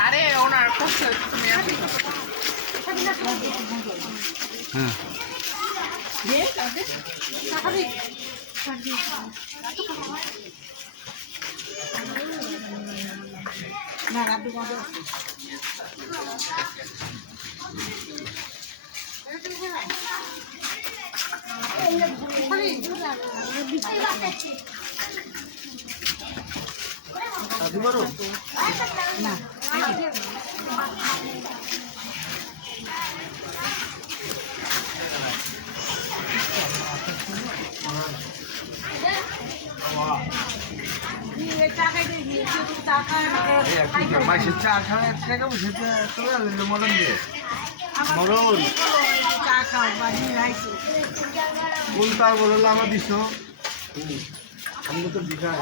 আরে ওনার কষ্ট তুমি আসি না রাব্বি কত আদি মারো না মাসের চা খাওয়া টাকা বসে মরণ দিয়ে মরণ কোন তার বললো আমার দিস আমি তো দিঘা